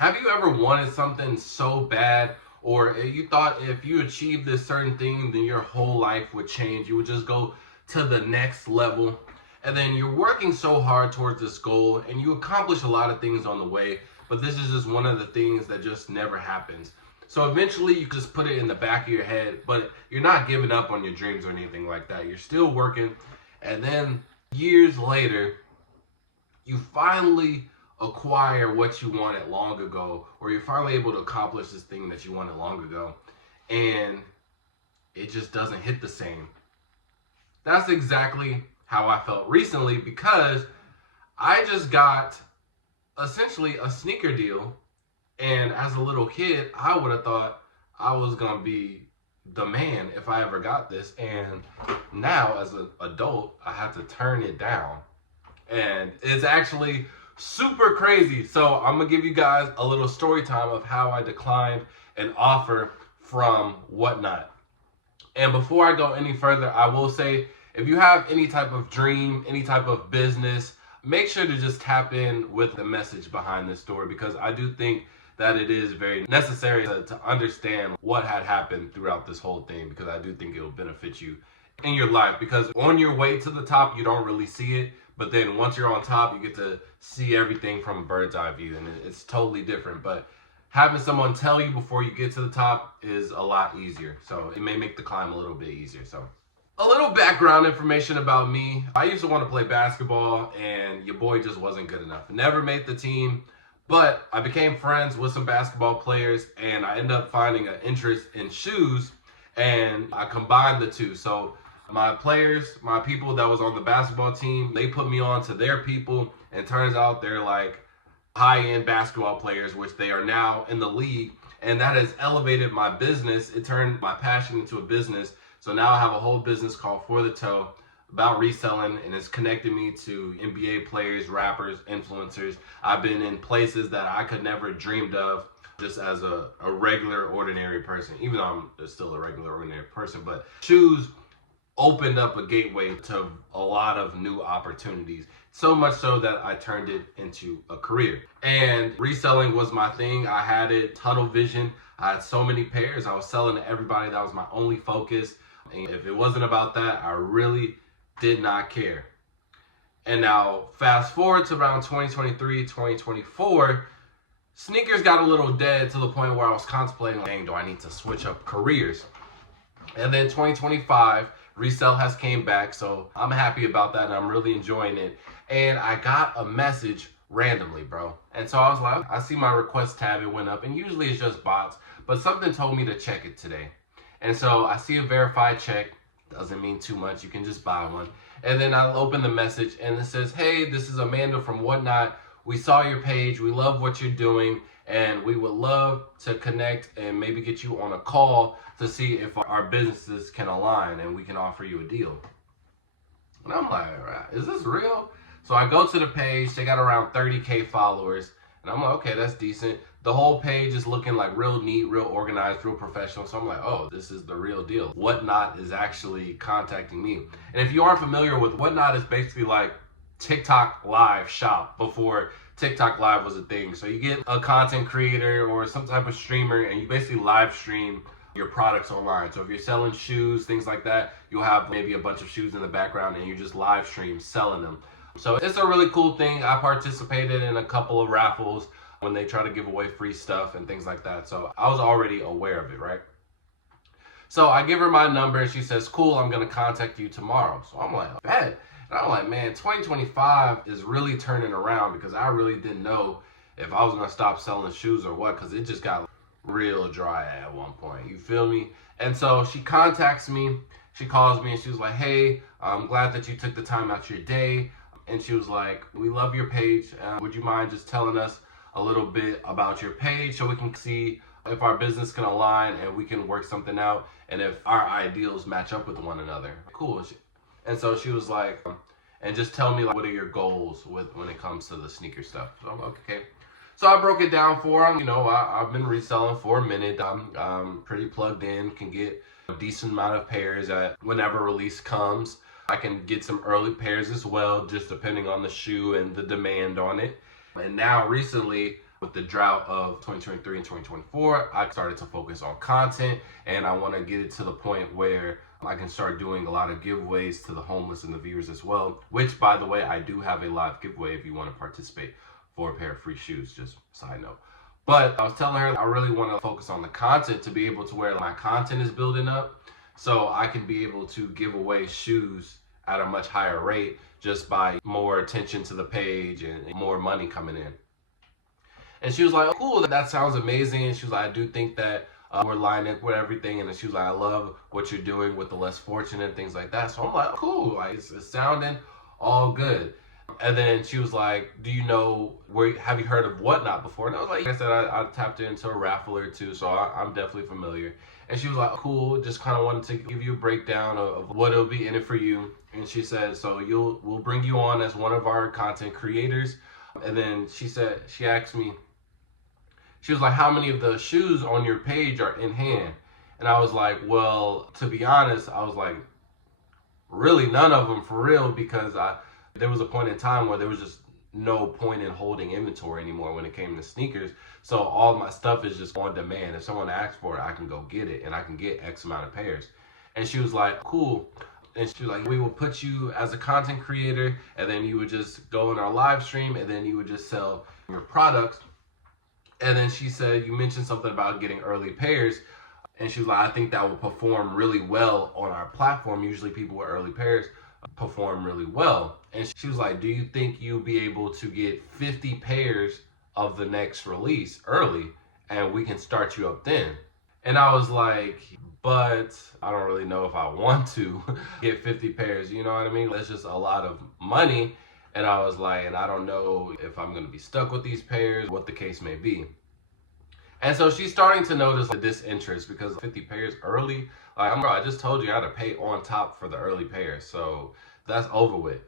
Have you ever wanted something so bad, or you thought if you achieved this certain thing, then your whole life would change? You would just go to the next level. And then you're working so hard towards this goal, and you accomplish a lot of things on the way, but this is just one of the things that just never happens. So eventually you just put it in the back of your head, but you're not giving up on your dreams or anything like that. You're still working, and then years later, you finally acquire what you wanted long ago, or you're finally able to accomplish this thing that you wanted long ago, and it just doesn't hit the same. That's exactly how I felt recently, because I just got essentially a sneaker deal, and as a little kid, I would have thought I was gonna be the man if I ever got this, and now as an adult, I have to turn it down, and it's actually super crazy. So I'm gonna give you guys a little story time of how I declined an offer from Whatnot. And before I go any further, I will say, if you have any type of dream, any type of business, make sure to just tap in with the message behind this story, because I do think that it is very necessary to understand what had happened throughout this whole thing, because I do think it will benefit you in your life. Because on your way to the top, you don't really see it, but then once you're on top, you get to see everything from a bird's eye view, and it's totally different. But having someone tell you before you get to the top is a lot easier, so it may make the climb a little bit easier. So a little background information about me. I used to want to play basketball, and your boy just wasn't good enough. Never made the team, but I became friends with some basketball players, and I ended up finding an interest in shoes, and I combined the two. So my players, my people that was on the basketball team, they put me on to their people, and turns out they're like high-end basketball players, which they are now in the league, and that has elevated my business. It turned my passion into a business. So now I have a whole business called For the Toe about reselling, and it's connected me to NBA players, rappers, influencers. I've been in places that I could never dreamed of just as a regular, ordinary person, even though I'm still a regular, ordinary person. But shoes opened up a gateway to a lot of new opportunities. So much so that I turned it into a career. And reselling was my thing. I had it, tunnel vision. I had so many pairs. I was selling to everybody. That was my only focus. And if it wasn't about that, I really did not care. And now fast forward to around 2023, 2024, sneakers got a little dead to the point where I was contemplating, dang, do I need to switch up careers? And then 2025, Resell has came back, so I'm happy about that, and I'm really enjoying it. And I got a message randomly, bro. And so I was like, I see my request tab, it went up, and usually it's just bots, but something told me to check it today. And so I see a verified check, doesn't mean too much, you can just buy one. And then I open the message, and it says, hey, this is Amanda from Whatnot. We saw your page, we love what you're doing, and we would love to connect and maybe get you on a call to see if our businesses can align and we can offer you a deal. And I'm like, is this real? So I go to the page, they got around 30K followers, and I'm like, okay, that's decent. The whole page is looking like real neat, real organized, real professional. So I'm like, oh, this is the real deal. Whatnot is actually contacting me. And if you aren't familiar with Whatnot, is basically like TikTok live shop before TikTok live was a thing. So you get a content creator or some type of streamer, and you basically live stream your products online. So if you're selling shoes, things like that, you'll have maybe a bunch of shoes in the background, and you just live stream selling them. So it's a really cool thing. I participated in a couple of raffles when they try to give away free stuff and things like that. So I was already aware of it, right? So I give her my number, and she says, cool, I'm gonna contact you tomorrow. So I'm like, bet. And I'm like, man, 2025 is really turning around, because I really didn't know if I was gonna stop selling shoes or what, because it just got real dry at one point, you feel me? And so she contacts me, she calls me, and she was like, hey, I'm glad that you took the time out of your day. And she was like, we love your page. Would you mind just telling us a little bit about your page so we can see if our business can align and we can work something out, and if our ideals match up with one another? Cool. And so she was like, and just tell me, like, what are your goals when it comes to the sneaker stuff? So I'm like, okay. So I broke it down for them. You know, I've been reselling for a minute. I'm pretty plugged in, can get a decent amount of pairs at whenever release comes. I can get some early pairs as well, just depending on the shoe and the demand on it. And now recently, with the drought of 2023 and 2024, I started to focus on content, and I want to get it to the point where I can start doing a lot of giveaways to the homeless and the viewers as well, which, by the way, I do have a live giveaway if you want to participate for a pair of free shoes, just side note. But I was telling her I really want to focus on the content to be able to where my content is building up, so I can be able to give away shoes at a much higher rate just by more attention to the page and more money coming in. And she was like, oh, cool, that sounds amazing. And she was like, I do think that we're lined up with everything. And she was like, I love what you're doing with the less fortunate and things like that. So I'm like, cool, like it's sounding all good. And then she was like, do you know, have you heard of Whatnot before? And I was like, I said, I tapped into a raffle or two, so I'm definitely familiar. And she was like, cool, just kind of wanted to give you a breakdown of what it'll be in it for you. And she said, so we'll bring you on as one of our content creators. And then she asked me, she was like, how many of the shoes on your page are in hand? And I was like, well, to be honest, I was like, really none of them for real, because there was a point in time where there was just no point in holding inventory anymore when it came to sneakers. So all my stuff is just on demand. If someone asks for it, I can go get it, and I can get X amount of pairs. And she was like, cool. And she was like, we will put you as a content creator, and then you would just go in our live stream, and then you would just sell your products. And then she said, you mentioned something about getting early pairs. And she was like, I think that will perform really well on our platform. Usually people with early pairs perform really well. And she was like, do you think you'll be able to get 50 pairs of the next release early, and we can start you up then? And I was like, but I don't really know if I want to get 50 pairs, you know what I mean? That's just a lot of money. And I was like, and I don't know if I'm going to be stuck with these pairs, what the case may be. And so she's starting to notice like this interest, because 50 pairs early, like, bro, I just told you I had to pay on top for the early pairs. So that's over with.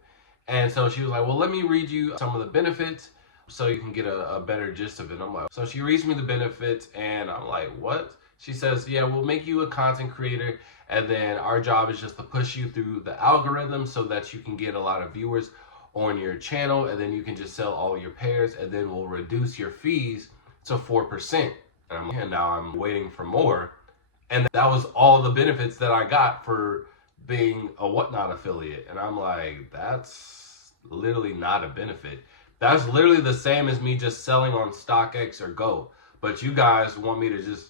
And so she was like, well, let me read you some of the benefits so you can get a better gist of it. And I'm like, so she reads me the benefits, and I'm like, what? She says, yeah, we'll make you a content creator, and then our job is just to push you through the algorithm so that you can get a lot of viewers on your channel, and then you can just sell all your pairs, and then we'll reduce your fees to 4%. And I'm like, and now I'm waiting for more. And that was all the benefits that I got for being a Whatnot affiliate. And I'm like, that's literally not a benefit. That's literally the same as me just selling on StockX or Go. But you guys want me to just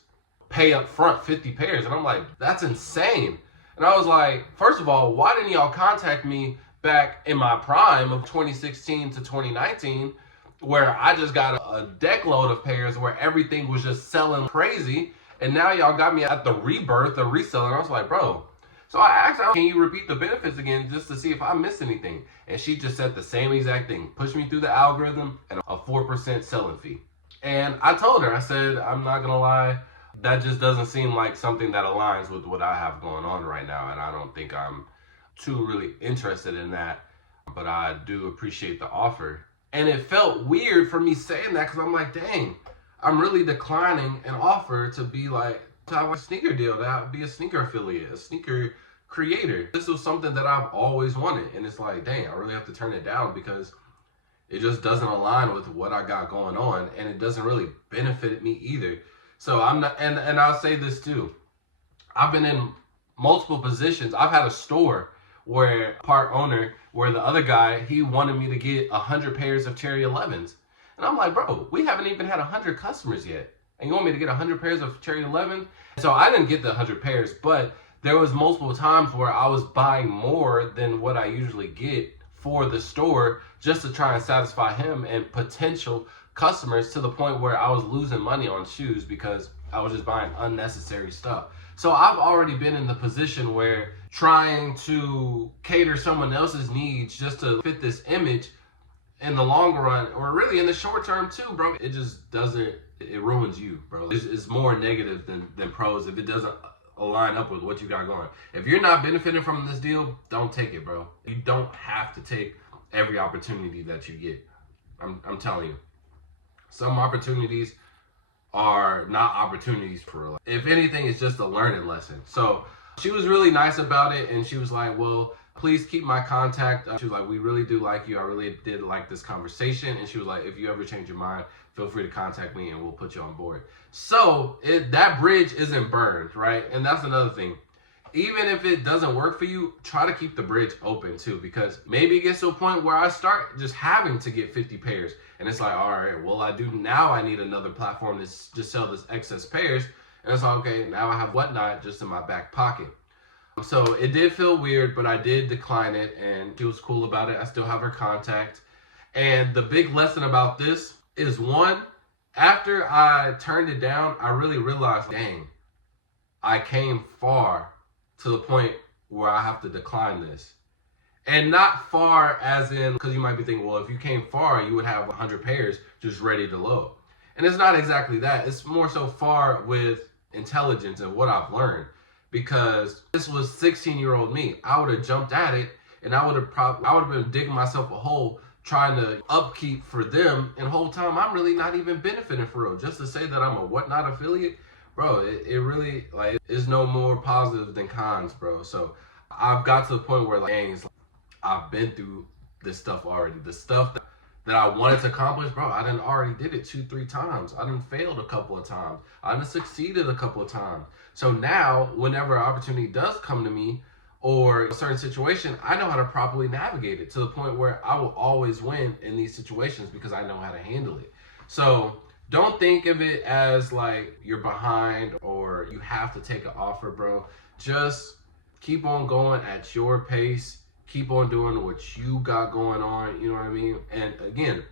pay up front 50 pairs. And I'm like, that's insane. And I was like, first of all, why didn't y'all contact me back in my prime of 2016 to 2019, where I just got a deck load of pairs where everything was just selling crazy? And now y'all got me at the rebirth of reselling. I was like, bro. So I asked her, can you repeat the benefits again just to see if I missed anything? And she just said the same exact thing. Push me through the algorithm and a 4% selling fee. And I told her, I said, I'm not going to lie, that just doesn't seem like something that aligns with what I have going on right now. And I don't think I'm too really interested in that. But I do appreciate the offer. And it felt weird for me saying that, because I'm like, dang, I'm really declining an offer to be like, to have a sneaker deal, to be a sneaker affiliate, a sneaker creator. This was something that I've always wanted. And it's like, dang, I really have to turn it down because it just doesn't align with what I got going on. And it doesn't really benefit me either. So I'm not, and I'll say this too. I've been in multiple positions. I've had a store where part owner, where the other guy, he wanted me to get 100 pairs of Cherry 11s. And I'm like, bro, we haven't even had 100 customers yet. And you want me to get 100 pairs of Cherry 11? So I didn't get the 100 pairs, but there was multiple times where I was buying more than what I usually get for the store just to try and satisfy him and potential customers, to the point where I was losing money on shoes because I was just buying unnecessary stuff. So I've already been in the position where trying to cater someone else's needs just to fit this image in the long run, or really in the short term too, bro, it just doesn't, it ruins you, bro. It's more negative than pros if it doesn't align up with what you got going. If you're not benefiting from this deal, don't take it, bro. You don't have to take every opportunity that you get. I'm telling you. Some opportunities are not opportunities for real. If anything, it's just a learning lesson. So she was really nice about it, and she was like, well, please keep my contact. She was like, we really do like you. I really did like this conversation. And she was like, if you ever change your mind, feel free to contact me and we'll put you on board. So that bridge isn't burned, right? And that's another thing. Even if it doesn't work for you, try to keep the bridge open too, because maybe it gets to a point where I start just having to get 50 pairs. And it's like, all right, well, I need another platform to just sell this excess pairs. And it's like, okay, now I have Whatnot just in my back pocket. So it did feel weird, but I did decline it, and she was cool about it. I still have her contact. And the big lesson about this is, one, after I turned it down, I really realized, dang, I came far to the point where I have to decline this. And not far as in, because you might be thinking, well, if you came far, you would have 100 pairs just ready to load. And it's not exactly that. It's more so far with intelligence and what I've learned. Because this was 16-year-old me. I would have jumped at it, and I would have been digging myself a hole trying to upkeep for them, and the whole time I'm really not even benefiting for real. Just to say that I'm a Whatnot affiliate, bro, it really, like, is no more positive than cons, bro. So I've got to the point where, like, dang, I've been through this stuff already. The stuff that I wanted to accomplish, bro, I done already did it 2-3 times. I done failed a couple of times. I done succeeded a couple of times. So now, whenever an opportunity does come to me, or a certain situation, I know how to properly navigate it to the point where I will always win in these situations because I know how to handle it. So don't think of it as like you're behind or you have to take an offer, bro. Just keep on going at your pace. Keep on doing what you got going on, you know what I mean? And again,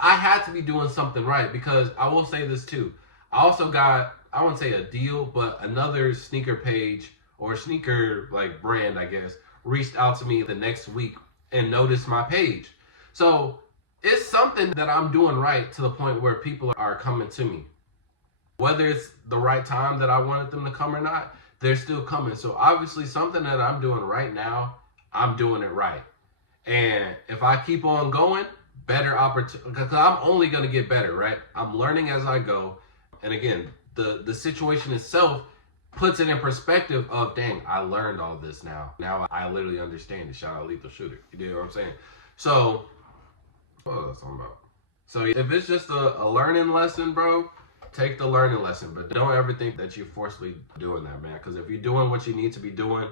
I had to be doing something right, because I will say this too. I also got, I wouldn't say a deal, but another sneaker page or sneaker like brand, I guess, reached out to me the next week and noticed my page. So it's something that I'm doing right to the point where people are coming to me. Whether it's the right time that I wanted them to come or not, they're still coming. So obviously something that I'm doing right now, I'm doing it right. And if I keep on going, better opportunity, because I'm only going to get better, right? I'm learning as I go. And again, the situation itself puts it in perspective of, dang, I learned all this now. Now I literally understand it. Shout out Lethal Shooter. You know what I'm saying? So, what was I talking about? So if it's just a learning lesson, bro, take the learning lesson. But don't ever think that you're forcibly doing that, man. Because if you're doing what you need to be doing,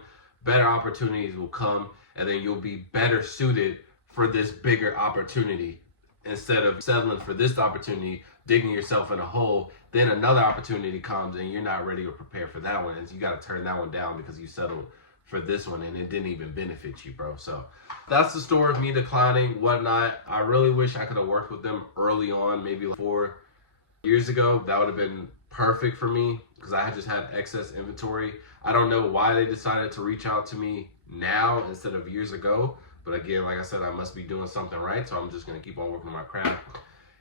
better opportunities will come. And then you'll be better suited for this bigger opportunity. Instead of settling for this opportunity, digging yourself in a hole, then another opportunity comes and you're not ready or prepared for that one. And you got to turn that one down because you settled for this one and it didn't even benefit you, bro. So that's the story of me declining Whatnot. I really wish I could have worked with them early on, maybe like 4 years ago. That would have been perfect for me because I just had excess inventory. I don't know why they decided to reach out to me now instead of years ago. But again, like I said, I must be doing something right. So I'm just going to keep on working on my craft,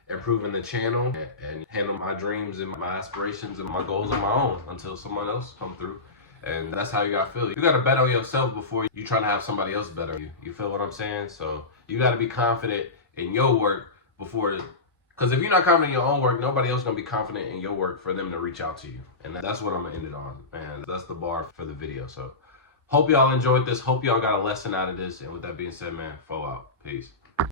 improving the channel, and handle my dreams and my aspirations and my goals on my own until someone else come through. And that's how you got to feel. You got to bet on yourself before you try to have somebody else bet on you. You feel what I'm saying? So you got to be confident in your work before, because if you're not confident in your own work, nobody else is going to be confident in your work for them to reach out to you. And that's what I'm going to end it on. And that's the bar for the video. So hope y'all enjoyed this. Hope y'all got a lesson out of this. And with that being said, man, fall out. Peace.